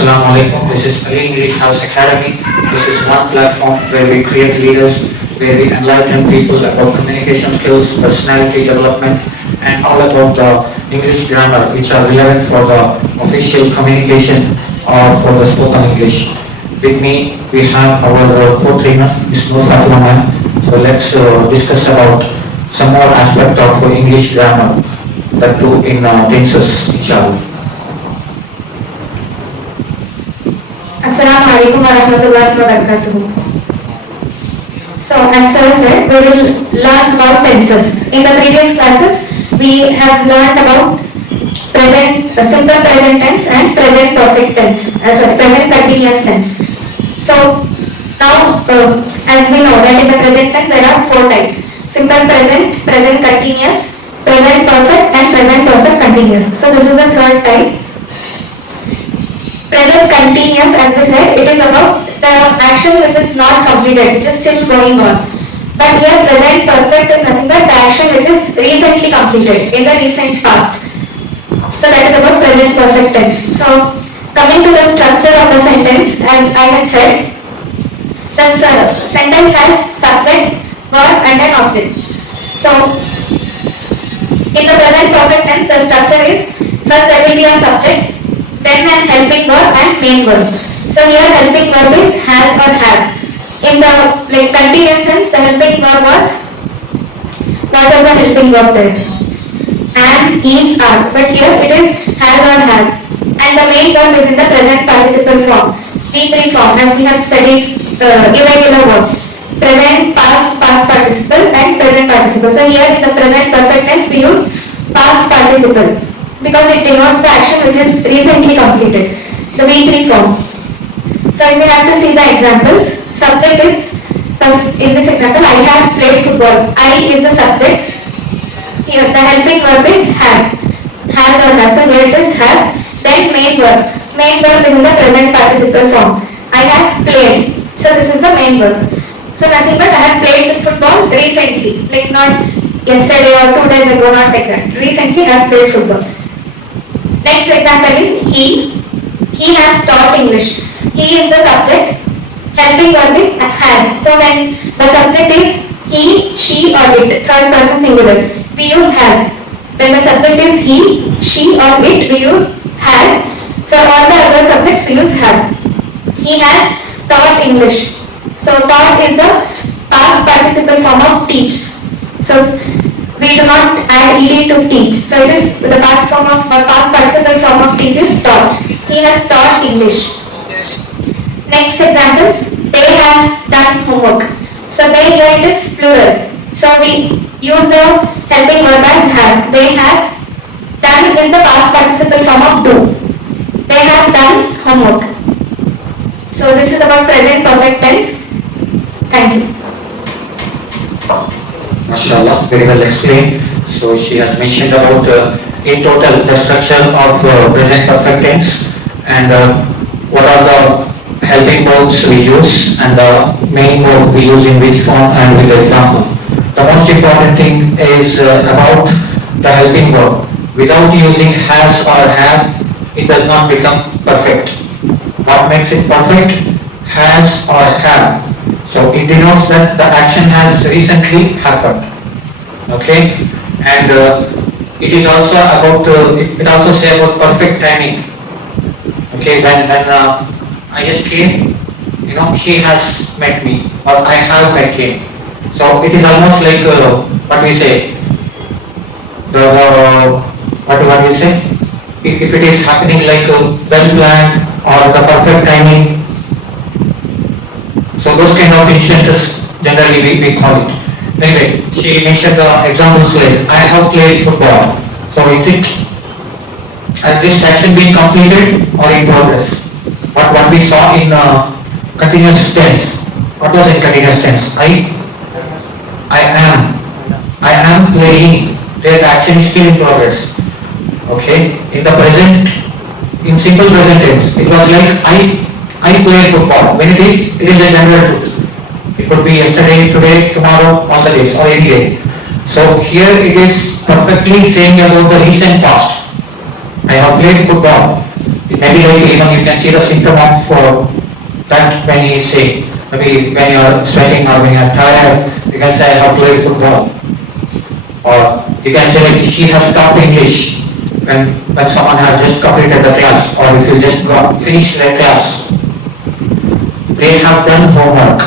Assalamu alaikum. This is Ali English House Academy. This is one platform where we create leaders, where we enlighten people about communication skills, personality development, and all about the English grammar, which are relevant for the official communication or for the spoken English. With me, we have our co-trainer, Ms. Nur Fatima ma'am. So let's discuss about some more aspect of English grammar, that too in tenses, inshallah. Assalamu alaikum warahmatullahi wabarakatuh. So as sir said, we will learn about tenses. In the previous classes, we have learned about simple present tense and present perfect tense, present continuous tense. So now, as we know that in the present tense there are four types: simple present, present continuous, present perfect, and present perfect continuous. So this is the third type. Present continuous, as we said, it is about the action which is not completed, which is still going on. But here present perfect is nothing but the action which is recently completed, in the recent past. So that is about present perfect tense. So coming to the structure of the sentence, as I had said, the sentence has subject, verb and an object. So in the present perfect tense, the structure is, first there will be a subject, then an helping verb and main verb. So here helping verb is has or have. In the continuous tense, the helping verb was, what was the helping verb there? And, is, are. But here it is has or have. And the main verb is in the present participle form, V3 form, as we have studied irregular verbs. Present, past, past participle and present participle. So here in the present perfect tense we use past participle, because it denotes the action which is recently completed, the V3 form. So if we have to see the examples, subject is, first in this example, I have played football. I is the subject. Here the helping verb is have, has or have. So here it is have. Then main verb. Main verb is in the present participle form. I have played. So this is the main verb. So nothing but I have played football recently, like not yesterday or 2 days ago, not like that. Recently I have played football. Next example is he. He has taught English. He is the subject. Helping verb is has. So when the subject is he, she or it, third person singular, we use has. When the subject is he, she or it, we use has. For all the other subjects we use have. He has taught English. So taught is the past participle form of teach. So we do not add ed to teach. So it is the past participle form of teach is taught. He has taught English. Next example, they have done homework. So they here it is plural. So we use the helping verb as have. They have done is the past participle form of do. They have done homework. So this is about present perfect tense. Thank you. MashaAllah, very well explained. So she has mentioned about in total the structure of present perfect tense and what are the helping verbs we use and the main verb we use in which form and with the example. The most important thing is about the helping verb. Without using has or have, it does not become perfect. What makes it perfect? Has or have. So it denotes that the action has recently happened. Okay, and it is also about it also say about perfect timing. Okay, when I just came, he has met me or I have met him. So it is almost like what we say, what we say, if it is happening like well planned or the perfect timing. So those kind of instances generally we call it. Anyway, she mentioned the examples like I have played football. So is it, has this action been completed or in progress? What we saw in continuous tense. What was in continuous tense? I am playing. There the action is still in progress. Okay. In the present, in simple present tense, it was like I play football. When it is a general truth. It could be yesterday, today, tomorrow, all the days, or any day. So here it is perfectly saying about the recent past. I have played football. It maybe like even you can see the symptom of that when he is sick. Maybe when you are sweating or when you are tired, you can say I have played football. Or you can say like he has stopped English when someone has just completed the class, or if you just finished their class. They have done homework.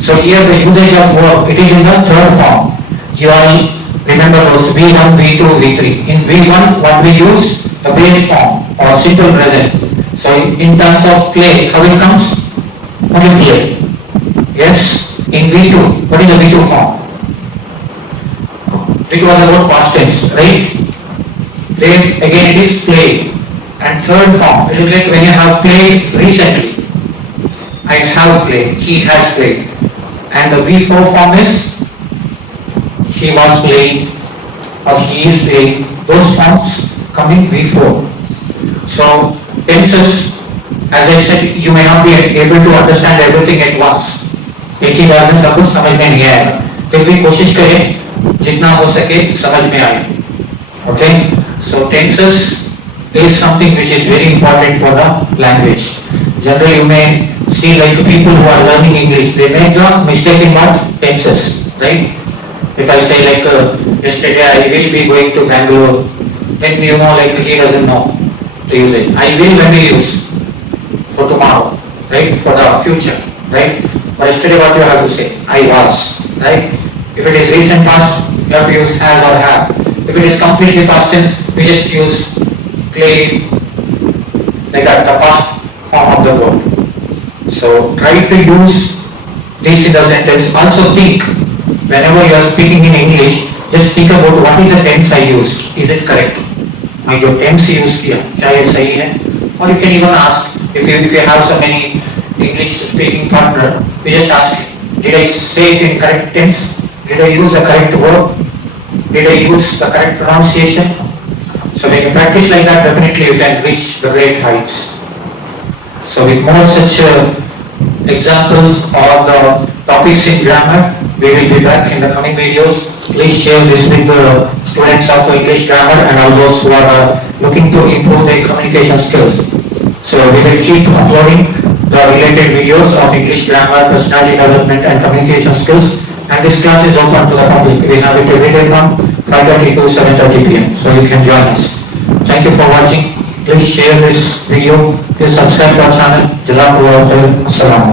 So here the usage of verb, it is in the third form. You all remember those V1, V2, V3. In V1, what we use? The base form or simple present. So in terms of play, how it comes? Only play. Yes. In V2, what is the V2 form? It was about past tense, right? Then again it is play. And third form, it is like when you have played recently. I have played, he has played. And the V4 form is he was playing or he is playing. Those forms come in V4. So tenses, as I said, you may not be able to understand everything at once. एक ही बार में सब कुछ समझ में नहीं आएगा, फिर भी कोशिश करें जितना हो सके समझ में आए. Okay, so tenses is something which is very important for the language. Generally, you may see like people who are learning English, they make the mistake in what? Tenses, right? If I say like yesterday I will be going to Bangalore, then you know like he doesn't know to use it. I will when we use for tomorrow, right? For the future, right? But yesterday what you have to say? I was, right? If it is recent past, you have to use has or have. If it is completely past tense, we just use play, like that, the past form of the word. So try to use this in the sentence. Also think, whenever you are speaking in English, just think about what is the tense I used. Is it correct? मैं जो tense use किया, क्या ये सही है? Or you can even ask, if you have so many English speaking partner, you just ask, did I say it in correct tense? Did I use the correct word? Did I use the correct pronunciation? So when you practice like that, definitely you can reach the great heights. So with more such examples or the topics in grammar, we will be back in the coming videos. Please share this with the students of English grammar and all those who are looking to improve their communication skills. So we will keep uploading the related videos of English grammar, personality development and communication skills. And this class is open to the public. We have it every day from 5:30 to 7:30 p.m. So you can join us. Thank you for watching. Please share this video. Please subscribe to our channel. Jazakallah khair. Assalam.